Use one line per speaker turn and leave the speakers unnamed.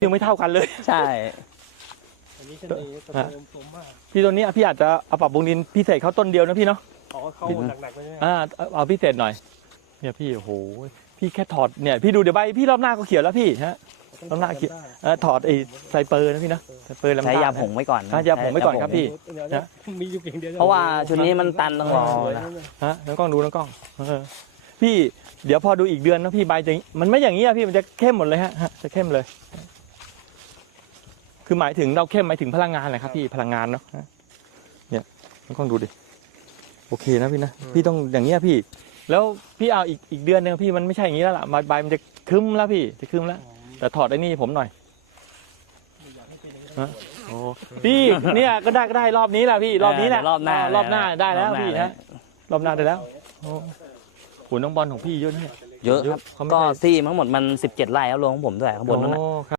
ยังไม่เท่ากันเลย
ใช่
อันนี้ชนีกระโดมสมมาก
พี่ตัวนี้พี่อาจจะเอาปรับปรุงดินพิเศษเขาต้นเดียวนะพี่เนาะ
อ๋อเข้าหนักๆไปเลย
เอาพิเศษหน่อยเนี่ยพี่โอ้โหพี่แค่ถอดเนี่ยพี่ดูเดี๋ยวใบพี่รอบหน้าก็เขียวแล้วพี่ฮะรอบหน้าเขียวถอดไอ้ไซเปอร์นะพี่นะไซเปอร์ลำ
ใช้
ตาล
ยาผงไว้ก่อน
ยาผงไว้ก่อนครับพี่
มีอยู่เพียงเดียว
เพราะว่าชุดนี้มันตันต้องรอ
ฮะน้องกล้องดูน้องกล้องพี่เดี๋ยวพอดูอีกเดือนนะพี่ใบจะมันไม่อย่างนี้อะพี่มันจะเข้มหมดเลยฮะจะเข้มเลย คือหมายถึงเราเข้มหมายถึงพลังงานแหละครับพี่พลังงานเนาะเนี่ยน้องกล้องดูดิโอเคนะพี่นะพี่ต้องอย่างเงี้ยพี่แล้วพี่เอาอีกเดือนนึงพี่มันไม่ใช่อย่างนี้แล้วล่ะใบมันจะคึ้มแล้วพี่จะคึ้มแล้วแต่ถอดไอ้นี่ผมหน่อยพี่เนี่ยก็ได้รอบนี้แหละพี่รอบนี้แหละ
รอบหน้า
ได้แล้วพี่ฮะรอบหน้าได้แล้วโอ้น้องบอลของพี่เยอะนะเนี่ย
เยอะครับ
เขาไม่
ก็
ได้
ที่ทั้งหมดมัน17 ไร่ครับรวมของผมด้วยข้างบนนั้นนะ
โอ้ครับ